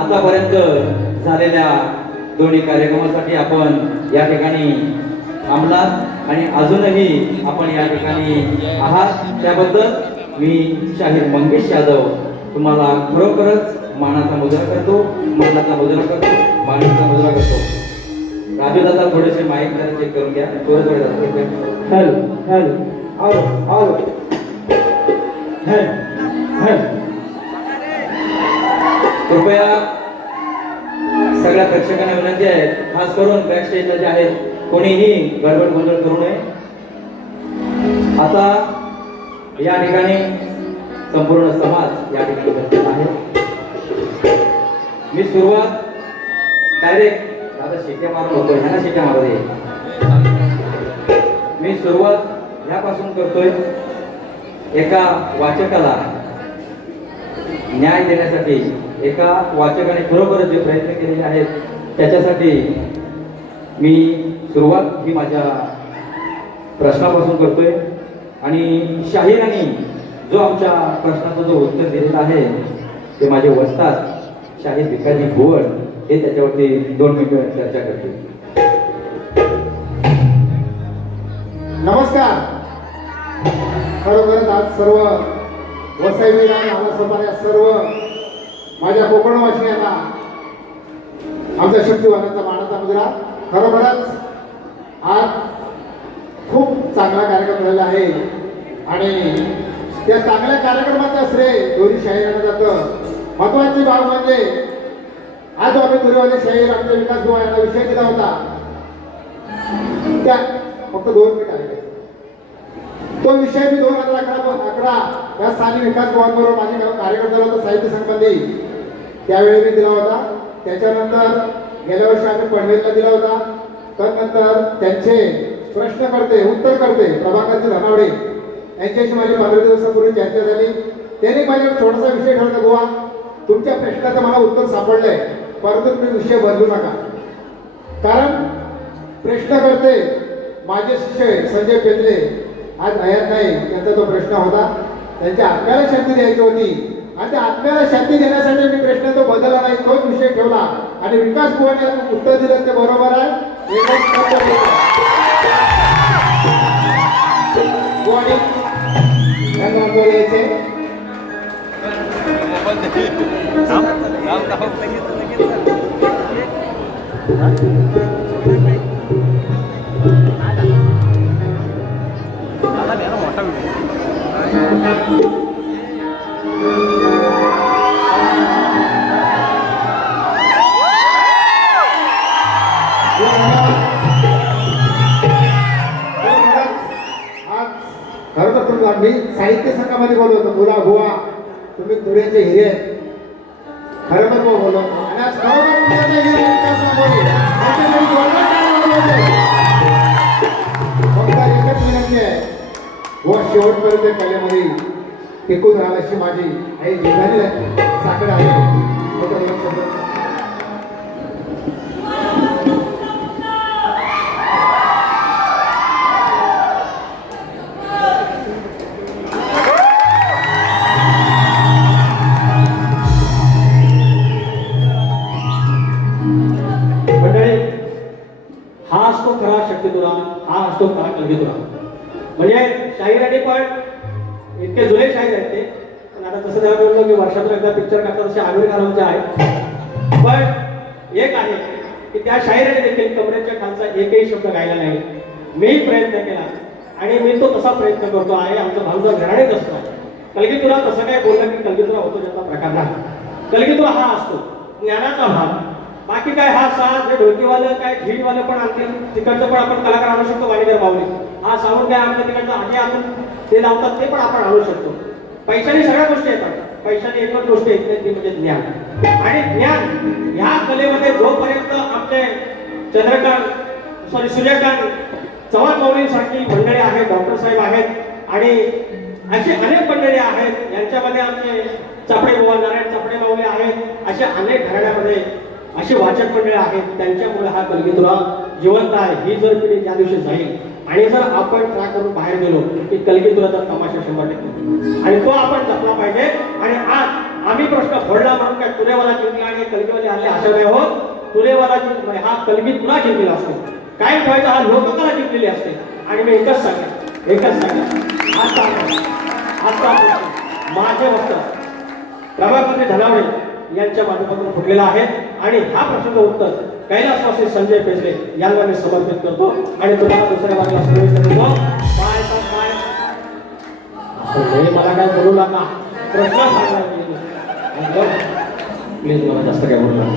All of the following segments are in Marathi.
आतापर्यंत झालेल्या दोन्ही कार्यक्रमासाठी आपण या ठिकाणी थांबलात आणि अजूनही आपण या ठिकाणी आहात त्याबद्दल मी शाहीर मंगेश यादव तुम्हाला खरोखरच मानाचा मुजरा करतो, मानाचा मुजरा करतो, मानाचा मुजरा करतो. राजू दादा थोडेसे माईक जरा चेक करून घ्या. थोडे हॅलो हॅलो आओ आओ कृपया सगळ्या प्रेक्षकांना विनंती आहे, खास करून बॅक स्टेजला जे आहेत कोणीही गडबड गोंधळ करू नये. आता या ठिकाणी संपूर्ण समाज या ठिकाणी उपस्थित आहे. मी सुरुवात डायरेक्ट आता शिट्या मारून होतो, ह्यांना शिट्या मारू दे. मी सुरुवात ह्यापासून करतोय, एका वाचकाला न्याय देण्यासाठी एका वाचकाने खरोखर जे प्रयत्न केलेले आहेत त्याच्यासाठी मी सुरुवात ही माझ्या प्रश्नापासून करतोय. आणि शाहीरांनी जो आमच्या प्रश्नाचं जो उत्तर दिलेलं आहे ते माझे वस्ताद शाहीर भिकाजी भुवड हे त्याच्यावरती 2 मिनिटं चर्चा करतील. नमस्कार. खरोखरच आज सर्व वसईवीर आणि आम्हाला सर्व माझ्या कोकणवासियांना आमच्या शक्तिवानाचा मानाचा मुजरा. खरोखरच आज खूप चांगला कार्यक्रम झालेला आहे आणि त्या चांगल्या कार्यक्रमाचा श्रेय दोन्ही शाहिरांना जातं. महत्वाची बाब म्हणजे आज आम्ही दुर्वाले शाहीर आमच्या विकास बुवा यांना विषय दिला होता, त्या फक्त 2 मिनिट आहे. तो विषय मी 2011 या साली विकास बुवांबरोबर माझी कार्यक्रम झाला होता साहित्य संबंधी, त्यावेळी मी दिला होता. त्याच्यानंतर गेल्या वर्षी आम्ही पनवेलला दिला होता. त्यानंतर त्यांचे प्रश्नकर्ते उत्तरकर्ते प्रभाकरजी धनावडे यांच्याशी माझी 15 दिवसापूर्वी चर्चा झाली. त्यांनी माझ्याकडे छोटासा विषय ठेवला, बुवा तुमच्या प्रश्नाचं मला उत्तर सापडलंय, परंतु तुम्ही विषय बदलू नका. कारण प्रश्नकर्ते माझे शिष्य संजय पेदले आज हयात नाही, त्यांचा तो प्रश्न होता, त्यांच्या आत्म्याला शांती द्यायची होती आणि त्या आत्म्याला शांती देण्यासाठी मी प्रश्न तो बदलला नाही, तोच विषय ठेवला आणि विकास बुवाने उत्तर दिलं ते बरोबर आहे. खरं तर तुम्हाला मी साहित्य संघामध्ये बोलवतो, बोला बुवा तुम्ही तुऱ्याचे हिरे खरं तर बोललो आणि आणि आज खरोखर तुमच्याकडे ही विकासामुळे आमच्याकडे जोरदार टाळ्या वाजवते. फक्त एकच विनंती आहे, व शेवटपर्यंत कलेमध्ये टिकून राहायची माझी आई जिल्हारी साखर आहे. फक्त एक शब्द. मंडळी, हा असतो खरा शक्तितुरा, हा असतो खरा कलगीतुरा. म्हणजे शाहीराने पण इतके जुने शाहीर आहेत ते, पण आता तसं तेव्हा बोललो की वर्षातून एकदा पिक्चर करतात तसे आमिर खानचे आहेत. पण एक आहे की त्या शाहिराने देखील कमरेच्या खालचा एकही शब्द गायला नाही. मी प्रयत्न केला आणि मी तो तसा प्रयत्न करतो आहे. आमचा भाऊचा घराणेच असतो. कलगीतुरा तसं काय बोललं की कलगीतुरा होतो त्याचा प्रकार नाही. कलगीतुरा हा असतो ज्ञानाचा भाग. बाकी काय हा साज जे ढोलकीवालं काय झीडवालं पण आणतील, तिकडचं पण आपण कलाकार आणू शकतो. वाणीकर माऊली हा साऊंड काय आमच्या तिकडचं आधी आपण ते लावतात ते पण आपण आणू शकतो. पैशाने सगळ्या गोष्टी येतात, पैशाने एकच गोष्ट येत नाही ती म्हणजे ज्ञान. आणि ज्ञान ह्या कलेमध्ये जोपर्यंत आमचे सूर्यकांत चव्हाण माऊलींसारखी मंडळी आहेत, डॉक्टर साहेब आहेत आणि अशी अनेक मंडळी आहेत, यांच्यामध्ये आमचे चापडे बुवा नारायण चापडे माऊली आहेत. अशा अनेक घराण्यामध्ये अशी वाचक मंडळी आहेत, त्यांच्यामुळे हा कलगीतुरा जिवंत आहे. ही जर पिढी ज्या दिवशी जाईल आणि जर आपण ट्रॅक करून बाहेर गेलो की कलगीतुराचा तमाशा 100% आणि तो आपण जपला पाहिजे. आणि आज आम्ही प्रश्न फोडला म्हणून काय तुरेवाला जिंकला आणि कलगीवाले आले अशा नाही होत. तुरेवाला जिंकला हा कलगीतुरा जिंकलेला असतो. काय ठेवायचा हा लोककला जिंकलेली असते. आणि मी एकच सांगेन आजचा माझे वक्ता प्रभाकर धनावडे यांच्या माध्यमातून फुटलेला आहे. आणि हा प्रश्नाचं उत्तर कैलासवासी संजय पेशवे यांना मी समर्पित करतो. आणि तुम्हाला दुसऱ्या बाजूला समर्पित करतो. काय मला काय बोलू नका, प्रश्न सांगणार प्लीज, मला जास्त काय बोलू नका.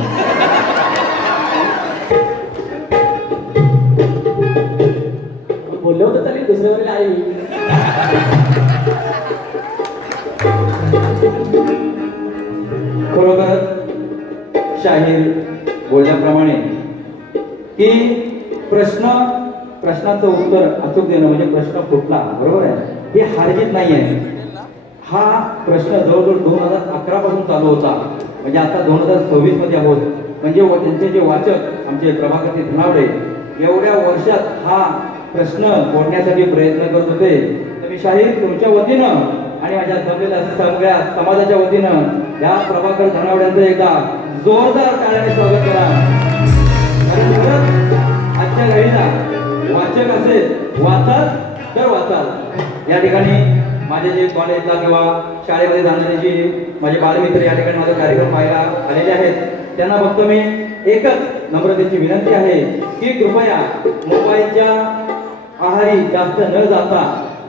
बोलले होतं चालेल दुसऱ्या वेळेला आई. खरोखरच शाहीर बोलल्याप्रमाणे की प्रश्नाचं उत्तर अचूक देणं म्हणजे प्रश्न फुटला, बरोबर आहे, हे हारजीत नाही आहे. हा प्रश्न जवळजवळ 2011 पासून चालू होता. म्हणजे आता 2026 मध्ये आहोत. म्हणजे त्यांचे जे वाचक आमचे प्रभाकर धनावडे एवढ्या वर्षात हा प्रश्न फोडण्यासाठी प्रयत्न करत होते. तर मी शाहीर तुमच्या वतीनं आणि माझ्या जमलेल्या सगळ्या समाजाच्या वतीनं या प्रभाकर धनावड्यांचं एकदा जोरदार टाळ्याने स्वागत करा. कारण खरंच आजच्या घडीला वाचक असेल, वाचाल तर वाचाल. या ठिकाणी माझे जे कॉलेजला किंवा शाळेमध्ये जाणारे जे माझे बालमित्र या ठिकाणी माझा कार्यक्रम पाहायला आलेले आहेत, त्यांना फक्त मी एकच नम्रतेची विनंती आहे की कृपया मोबाईलच्या आहारी जास्त न जाता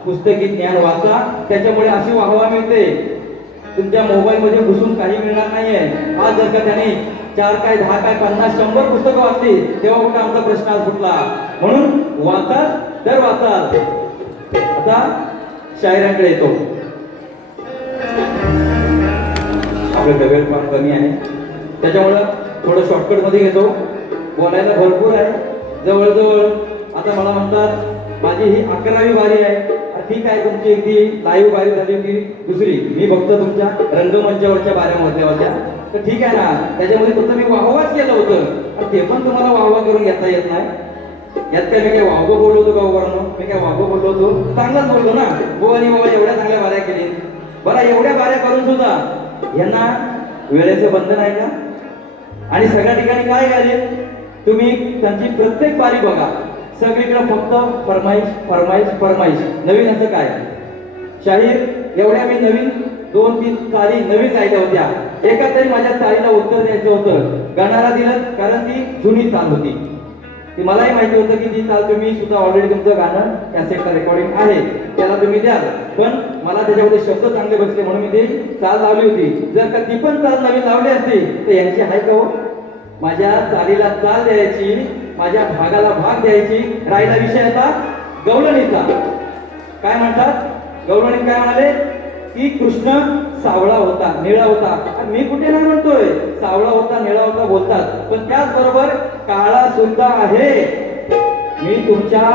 पुस्तकी ज्ञान वाचा. त्याच्यामुळे अशी वाहवा मिळते. तुमच्या मोबाईलमध्ये घुसून काही मिळणार नाहीये. आज जर का त्याने 4 काय 10 काय 50 100 पुस्तकं वाचली तेव्हा कुठं आमचा प्रश्न आज फुटला. म्हणून वाचा तर वाचाल. आता शायरांकडे येतो. आपलं वेळ फार कमी आहे, त्याच्यामुळं थोडं शॉर्टकट मध्ये घेतो. बोलायला भरपूर आहे. जवळजवळ आता मला म्हणतात माझी ही 11वी वारी आहे. ठीक आहे, तुमची एकदी लाईव्ह वारी झाली होती, दुसरी मी फक्त तुमच्या रंगमंचावरच्या बाऱ्या मोडल्या होत्या. तर ठीक आहे ना, त्याच्यामध्ये फक्त मी वाहवाच केलं होतं. ते पण तुम्हाला वाहवा करून घेता येत नाही. यात काय मी काय वाहवं बोललो होतो का वरण? मी काय वाहवं बोललो होतो? चांगलाच बोललो ना. हो आणि बाबा एवढ्या चांगल्या बाऱ्या केली. बरं, एवढ्या बाऱ्या करून सुद्धा यांना वेळेचं बंधन आहे का? आणि सगळ्या ठिकाणी काय झाले, तुम्ही त्यांची प्रत्येक बारी बघा, सगळीकडे फक्त फरमाईश फरमाईश फरमाईश. नवीन असं काय? शाहीर एवढ्या मी नवीन 2-3 चाली नवीन गायल्या होत्या. एका तरी माझ्या चालीला उत्तर द्यायचं होतं. गाणारा दिलं कारण ती जुनी चाल होती. ती मलाही माहिती होतं की ती चाल तुम्ही सुद्धा ऑलरेडी तुमचं गाणं कॅसेटला रेकॉर्डिंग आहे, त्याला तुम्ही द्याल. पण मला त्याच्यामध्ये शब्द चांगले बसले म्हणून मी ती चाल लावली होती. जर का ती पण चाल नवीन लावली असती तर यांची आहे का हो? माझ्या चालीला चाल द्यायची, माझ्या भागाला भाग द्यायची. राहिला विषय आता गवळणीचा. काय म्हणतात? गवळणीत काय म्हणाले? की कृष्ण सावळा होता, निळा होता. आणि मी कुठे नाही म्हणतोय सावळा होता, निळा होता बोलतात, पण त्याचबरोबर काळा सुद्धा आहे. मी तुमच्या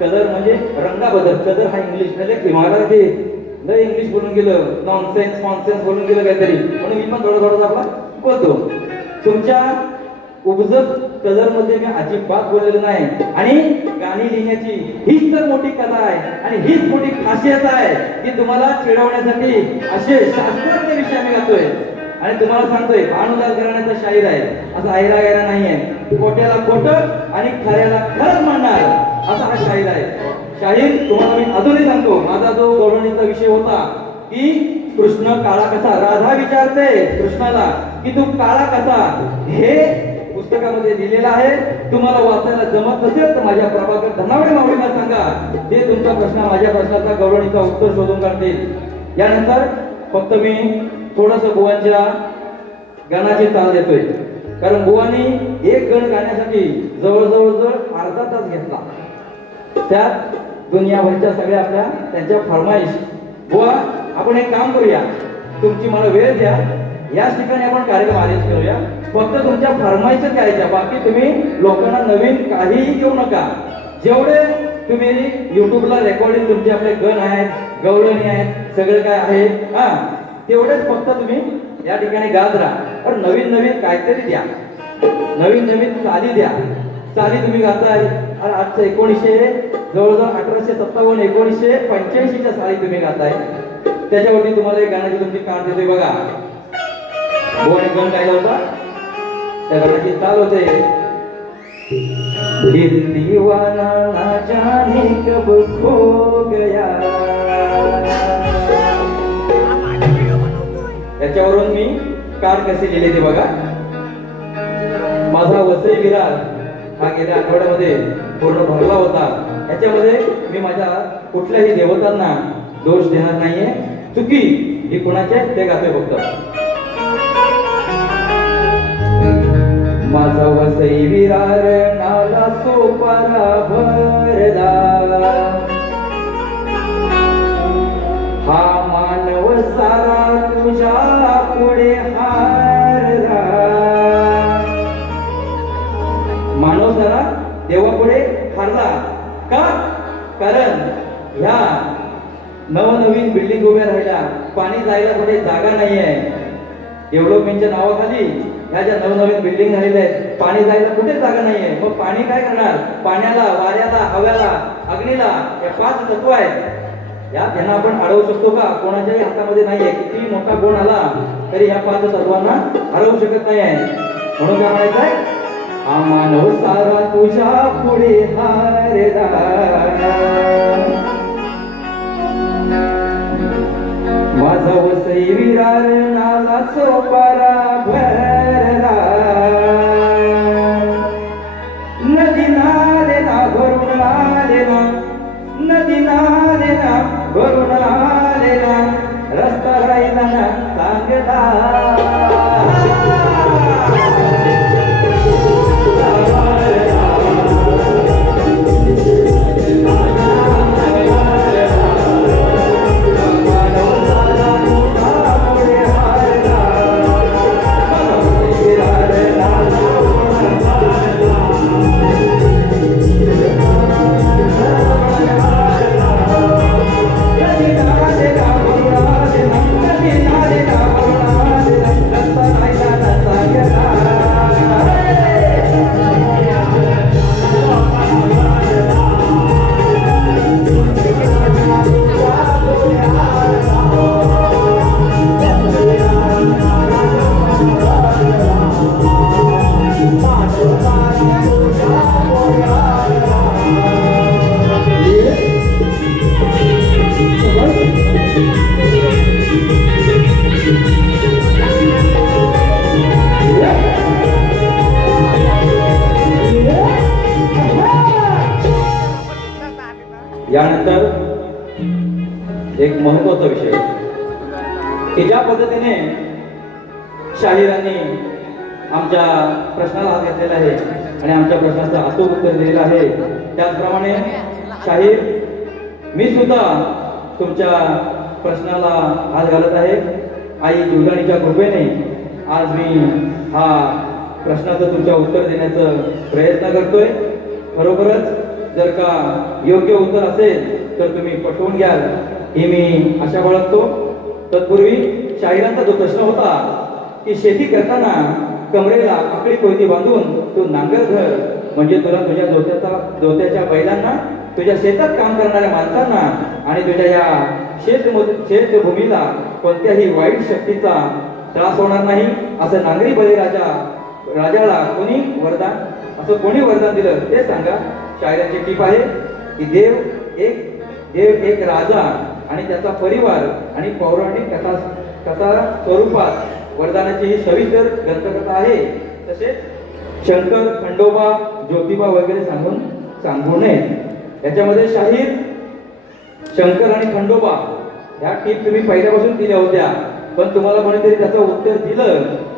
कलर म्हणजे रंगाबद्दल, कलर हा इंग्लिश मध्ये मराठी लय इंग्लिश बोलून गेलं, नॉनसेन्स कॉन्सेन्स बोलून गेलं काहीतरी, म्हणून मी पण थोडं आपला बोलतो. तुमच्या उपजत कलर मध्ये मी अजिबात बोललेलं नाही. आणि गाणी लिहिण्याची हीच तर मोठी कला आहे आणि हीच मोठी खासियत आहे की तुम्हाला चिडवण्यासाठी असे शास्त्रज्ञ विषय आम्ही गातोय. आणि तुम्हाला सांगतोय भानुदास घराण्याचा शाहीर आहे, असं आयरा गायरा नाहीये. खोट्याला खोटं आणि खऱ्याला खरंच म्हणणार असा हा शाहीर आहे. शाहीर तुम्हाला मी अजूनही सांगतो, माझा जो गवळणीचा विषय होता की कृष्ण काळा कसा, राधा विचारते कृष्णाला की तू काळा कसा, हे पुस्तकामध्ये लिहिलेलं आहे. तुम्हाला वाचायला जमत नसेल तर माझ्या प्रभाकर धनावडे मावळीला सांगा, ते तुमचा प्रश्न माझ्या प्रश्नाचा गवळणीचा उत्तर शोधून काढतील. यानंतर फक्त मी थोडस बुवांच्या गाण्याची ताल देतोय, कारण बुवांनी एक गण गाण्यासाठी जवळजवळ अर्धा तास घेतला. त्यात दुनियाभरच्या सगळ्या आपल्या त्यांच्या फरमाईश. बुवा आपण एक काम करूया, तुमची मला वेळ द्या, याच ठिकाणी आपण कार्यक्रम आयोजित करूया. फक्त तुमच्या फरमाईशच घ्यायच्या, बाकी तुम्ही लोकांना नवीन काहीही देऊ नका. जेवढे तुम्ही युट्यूबला रेकॉर्डिंग तुमचे आपले गण आहेत, गवळणी आहेत, सगळं काय आहे हा, तेवढेच फक्त तुम्ही या ठिकाणी गात राहा. पण नवीन नवीन काहीतरी द्या, नवीन नवीन चाली द्या. चाली तुम्ही गाताय आणि आजचं 1900 1857 1985च्या साली तुम्ही गाताय. त्याच्यावरती तुम्हाला एक गाण्याची तुमची कार्ड देतोय बघा. बोने गण गायला होता, त्या गाण्याची चाल होते, दिल दीवाना ना जाने कब खो गया. याच्यावरून मी कार्ड कसे लिहिले ते बघा. माझा वसई विरार हा गेल्या आठवड्यामध्ये पूर्ण भरला होता. याच्यामध्ये मी माझ्या कुठल्याही देवतांना दोष देणार नाहीये. चुकी ही कुणाचे ते गातोय फक्त. माझा वसई विरार नाला सोपारा भरला, हा मानव सारा तुझ्या पुढे हारला. मानव सारा देवापुढे हारला का? कारण ह्या नवनवीन बिल्डिंग उभ्या राहिल्या, पाणी जायला कुठे जागा नाहीये. डेव्हलपमेंटच्या नावाखाली ह्या ज्या नवनवीन बिल्डिंग झालेल्या आहेत, पाणी जायला कुठे जागा नाहीये. मग पाणी काय करणार? पाण्याला, वाऱ्याला, हव्याला, अग्नीला, या 5 तत्व आहेत. यांना आपण अडवू शकतो का? कोणाच्याही हातामध्ये नाहीये. किती मोठा गुण आला तरी ह्या 5 तत्वांना हरवू शकत नाही आहे. म्हणून काय म्हणायचंय? हा मानव सारा तुझ्या पुढे हारला, माझा वसई विरार नाला सोपारा भरला. नदी नालेना भरून आलेला, नदी नालेना भरून आलेला, रस्ता राहिला ना चांगला. यानंतर एक महत्वाचा विषय की ज्या पद्धतीने शाहिरांनी आमच्या प्रश्नाला हात घातलेला आहे आणि आमच्या प्रश्नाचं अचूक उत्तर दिलेलं आहे, त्याचप्रमाणे शाहीर मी सुद्धा तुमच्या प्रश्नाला हात घालत आहे. आई जीवदानीच्या कृपेने आज मी हा प्रश्नाचं तुमच्या उत्तर देण्याचं प्रयत्न करतोय. खरोखरच जर का योग्य उत्तर असेल तर तुम्ही पटवून घ्याल ही मी आशा बाळगतो. तत्पूर्वी शाहिरांचा जो प्रश्न होता की शेती करताना कमरेला आकडी कोयती बांधून तू नांगर धर, म्हणजे तुला तुझ्या जोत्याच्या बैलांना, तुझ्या शेतात काम करणाऱ्या माणसांना आणि तुझ्या या शेतभूमीला कोणत्याही वाईट शक्तीचा त्रास होणार नाही असं नांगरी राजाला कोणी वरदान दिलं ते सांगा. शायराची टीप आहे की देव एक राजा आणि त्याचा परिवार आणि पौराणिक कथा स्वरूपात वरदानाची ही सविस्तर ग्रंथकथा आहे. तसेच शंकर, खंडोबा, ज्योतिबा वगैरे सांगू नये. याच्यामध्ये शाहीर शंकर आणि खंडोबा ह्या टीप तुम्ही पहिल्यापासून दिल्या होत्या, पण तुम्हाला कोणीतरी त्याचं उत्तर दिलं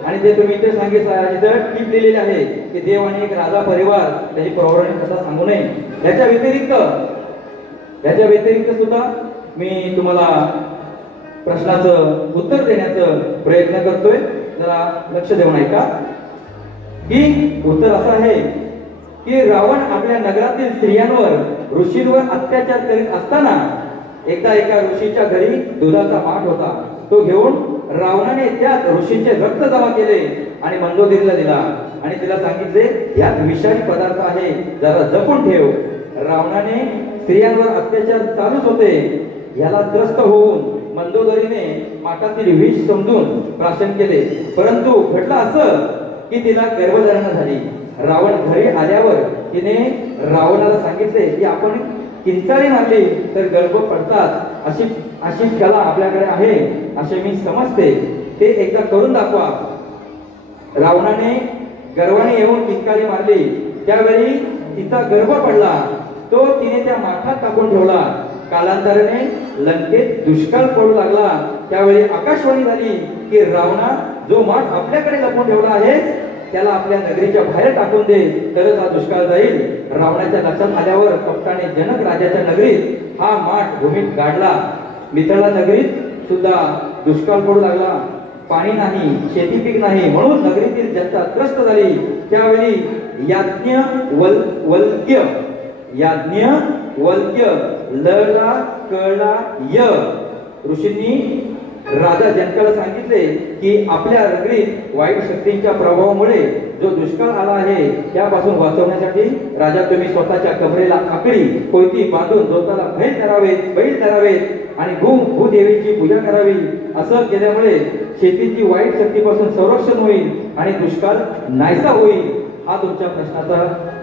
आणि ते तुम्ही इथे सांगितलं टीप लिहिलेली आहे की देव आणि एक राजा परिवार त्याची पौराणिक कथा सांगू नये. याच्या व्यतिरिक्त सुद्धा मी तुम्हाला प्रश्नाचं उत्तर देण्याचं प्रयत्न करतोय. जरा लक्ष देऊन ऐका की उत्तर असं आहे की रावण आपल्या नगरातील स्त्रियांवर, ऋषींवर अत्याचार करीत असताना एकदा एका ऋषीच्या घरी दुधाचा माठ होता. तो घेऊन रावणाने त्यात ऋषींचे रक्त जमा केले आणि मंदोदरीला दिला आणि तिला सांगितले यात विषारी पदार्थ आहे, जरा जपून ठेव. रावणाने स्त्रियांवर अत्याचार चालूच होते याला त्रस्त होऊन मंदोदरीने माठातील विष समजून प्राशन केले, परंतु घडलं असं की तिला गर्भधारणा झाली. रावण घरी आल्यावर तिने रावणाला सांगितले की आपण किंचाळी मारली तर गर्भ पडतात, अशी कला आपल्याकडे आहे असे मी समजते, ते एकदा करून दाखवा. रावणाने गर्वाने येऊन किंकाळी मारली, त्यावेळी तिचा गर्भ पडला, तो तिने त्या माठात टाकून ठेवला. कालांतराने लंकेत दुष्काळ पडू लागला, त्यावेळी आकाशवाणी झाली की रावणा जो माठ आपल्याकडे लपवून ठेवला आहे त्याला आपल्या नगरीच्या बाहेर टाकून दे, तरच हा दुष्काळ जाईल. रावणाच्या लक्षात आल्यावर कपटाने जनक राजाच्या नगरीत हा माठ भूमीत गाडला. मित्राला नगरीत सुद्धा दुष्काळ पडू लागला, पाणी नाही, शेती पीक नाही, म्हणून नगरीतील जनता त्रस्त झाली. त्यावेळी याज्ञवल्क्य लळा कळा य ऋषींनी राजा जनकाला सांगितले की आपल्या नगरीत वाईट शक्तींच्या प्रभावामुळे जो दुष्काळ आला आहे त्यापासून वाचवण्यासाठी राजा तुम्ही स्वतःच्या कमरेला आकडी कोयती बांधून जोताला बैल धरावेत आणि भूदेवीची पूजा करावी. असं केल्यामुळे शेतीची वाईट शक्तीपासून संरक्षण होईल आणि दुष्काळ नाहीसा होईल. हा तुमच्या प्रश्नाचा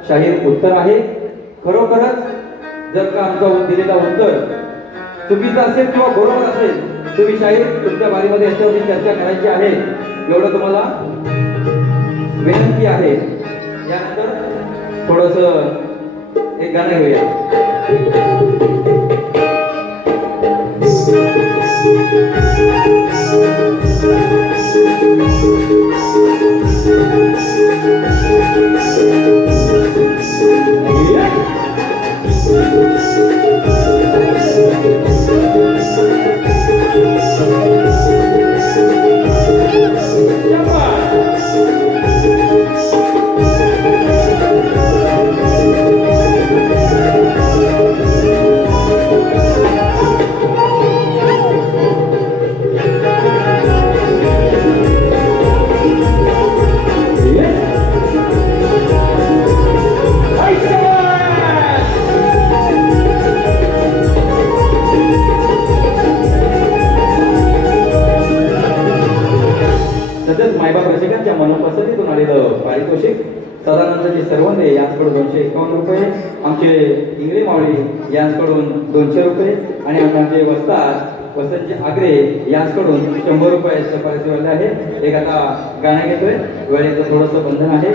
शाहीर उत्तर आहे. खरोखरच जर का आमचा दिलेला उत्तर चुकीचं असेल किंवा बरोबर असेल तुम्ही शाहीर तुमच्या बारीमध्ये याच्यावरती चर्चा करायची आहे एवढं तुम्हाला विनंती आहे. यानंतर थोडस एक गाणं घेऊया. मायबाप रसिकांच्या मनोपसंतीतून आलेलं पारितोषिक सदानंदजी सर्वंदे यांच्याकडून 251 रुपये, आमचे इंगळे मावळी यांच्याकडून 200 रुपये आणि आमचे वसंतजी आगरे यांच्याकडून 100 रुपयाचं पारितोषिक आले आहे. एक आता गाणं घेतोय, वेळेचं थोडंसं बंधन आहे.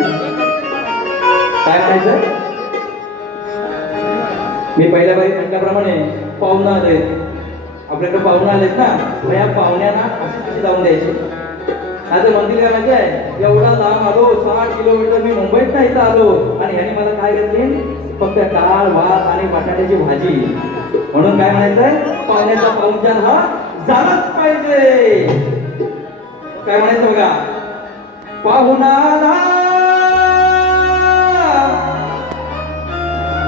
काय म्हणायचं मी पहिल्या बारी म्हटल्याप्रमाणे पाहुणा आले, आपल्याकडे पाहुणा आलेत ना, मग या पाहुण्यांना अशी जाऊन द्यायची. आता मंदिर काय माहिती आहे, एवढा लांब आलो, 60 किलोमीटर मी मुंबईत नाही इथं आलो आणि ह्याने मला काय घेतली, फक्त डाळ भात आणि बटाट्याची भाजी. म्हणून काय म्हणायचंय, पाहुण्याचा पाहुणचार हा झालाच पाहिजे. काय म्हणायचं बघा, पाहुणाला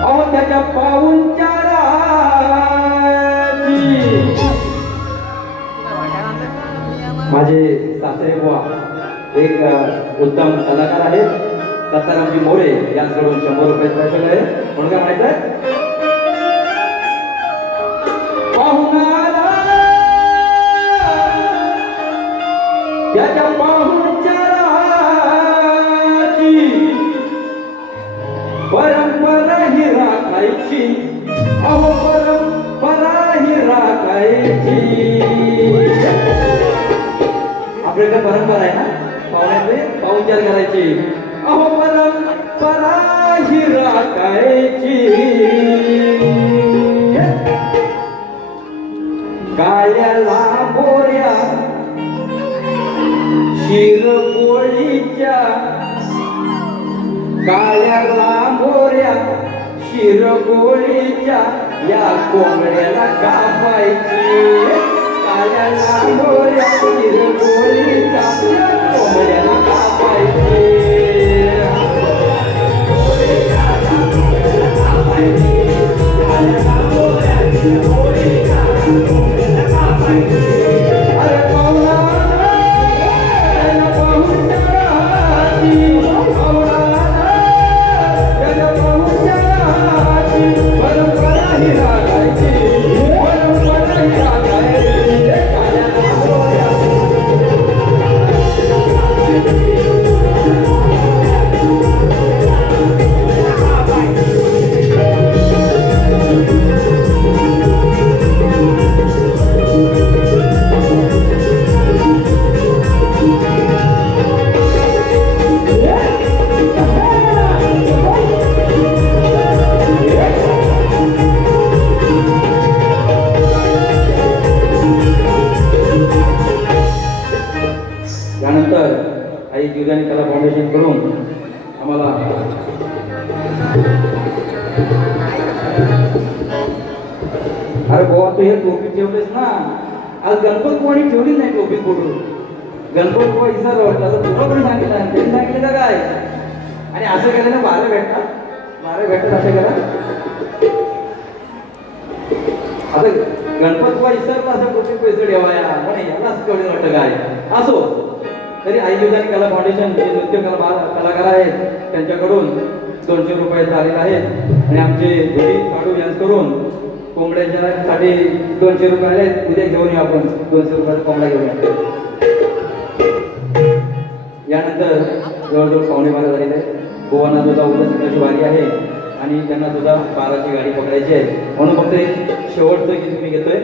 अहो त्याच्या पाहुणचाराची. माझे सासरे बुवा एक उत्तम कलाकार आहेत, दत्तारामजी मोरे यांच्याकडून 100 रुपये पैसे आहे. म्हणून काय म्हणायचं, पाहुणाला त्याच्या पाहुणचाराची परंपरा ही राखायची. अहो परंपरा ही राखायची. आपल्याकडे परंपरा आहे ना पाहुण्याचे पाहुणचार करायची. अहो परंपरा ही राखायची. काळ्या लांबोऱ्या शिरगोळीच्या, काळ्या लांबोऱ्या शिरगोळीच्या या कोंबड्याला कापायची. काळ्या लांबोऱ्या शिरगोळीच्या या कोंबड्याला कापायची. अरे पाहुणा त्याला पाहुणचाराची, पाहुणा त्याला पाहुणचाराची परंपरा ही राखायची. परंपरा ही राखायची. काळ्या लांबोऱ्या त्यानंतर आई जीवदानी कला फाउंडेशन कडून आम्हाला अरे बाबा तू हे टोपी ठेवलेस ना, आज गणपत कोणी ठेवली नाही टोपी फोडून. गणपत बुवा विसरला वाटला तर तुला कोणी सांगितलं, त्यांनी सांगितलं का काय. आणि असं केलं ना 12 भेटतात, 12 भेटतात असं करा. आता गणपत बुवा विसरला असं टोपी पैसे ठेवाया म्हणे, याला असं तेवढे वाटतं काय. असो तरी आई जीवदानी कला फाउंडेशन जे नृत्य कलाकार आहेत त्यांच्याकडून 200 रुपये आलेले आहेत. आणि आमचे धुरी साडू यांच्याकडून कोंबड्याच्यासाठी 200 रुपये आले. उद्या घेऊन येऊ आपण 200 रुपयाचा कोंबडा घेऊन या. यानंतर जवळजवळ 11:15 झालेले आहे. गोवांना सुद्धा उद्या सकाळची वारी आहे आणि त्यांना सुद्धा 12ची गाडी पकडायची आहे. म्हणून फक्त एक शेवटचं गीत मी घेतोय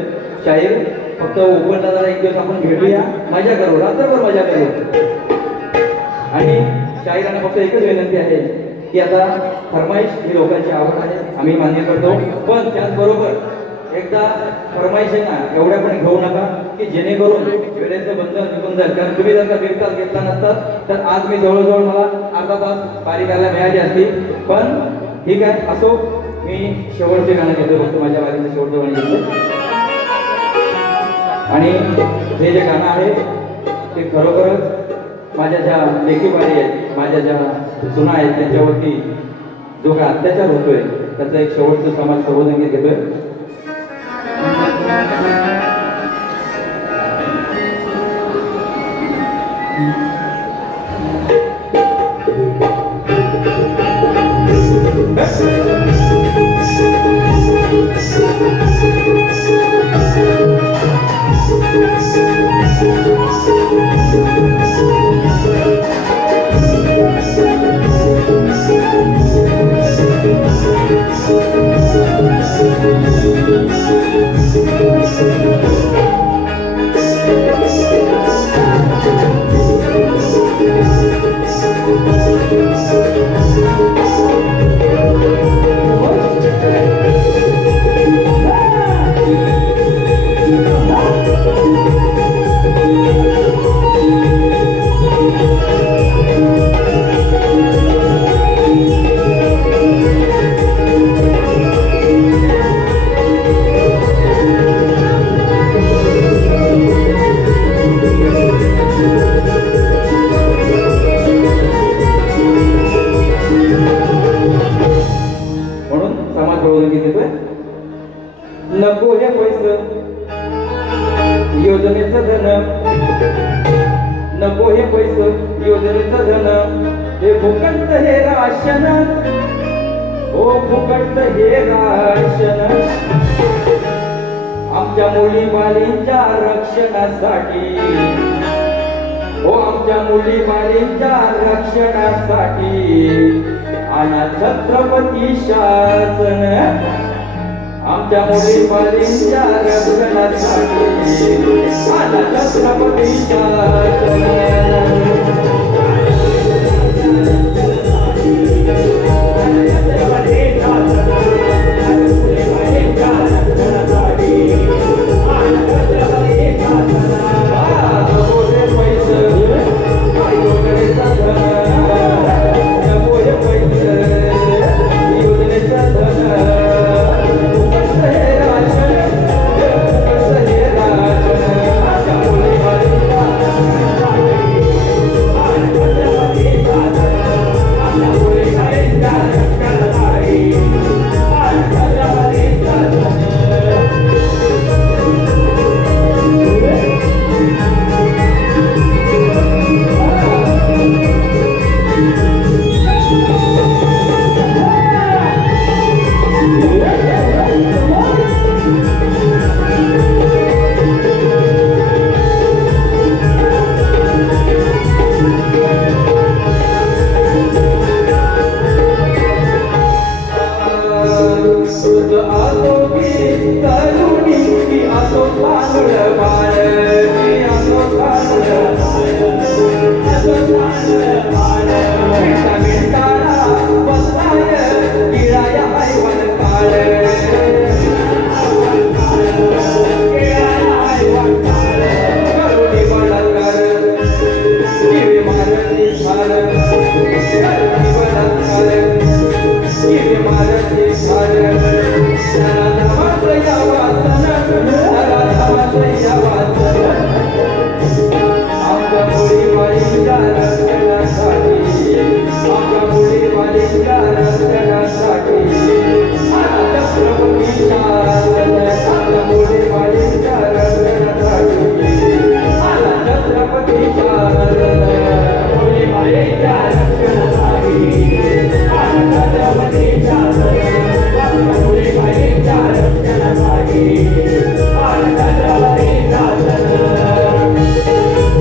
शाहीर. फक्त ओपनला जरा एक दिवस आपण भेटूया, मजा करू, रात्रभर मजा करू. आणि शाहिरांना फक्त एकच विनंती आहे की आता फरमाईश ही लोकांची आवड आहे, आम्ही मान्य करतो. पण त्याचबरोबर एकदा फरमाईश आहे ना एवढ्या पण घेऊ नका की जेणेकरून वेळेचं बंधन निघून जाईल. कारण तुम्ही जर का 1.5 तास घेतला नसतात तर आज मी जवळजवळ मला अर्धा तास बारी करायला मिळाली असती. पण ठीक आहे, असो. मी शेवटचे गाणं घेतो, फक्त माझ्या वारीचं शेवटचं गाणं घेतो. आणि हे जे गाणं आहे ते खरोखरच माझ्या ज्या लेखीबारी आहेत, माझ्या ज्या सुना आहेत त्यांच्यावरती जो काय अत्याचार होतोय त्याचं एक शेवटचं समाज संबोधन घेतोय. योजनेचं धन नको हे पैसे योजनेचं धन हे फुकटचं हे राशन हो फुकटचं हे राशन आमच्या मुली बालींच्या रक्षणासाठी हो आमच्या मुली बालींच्या रक्षणासाठी आणा छत्रपती शासन आमच्या मुली बालींच्या रक्षणासाठी आणा छत्रपती शासन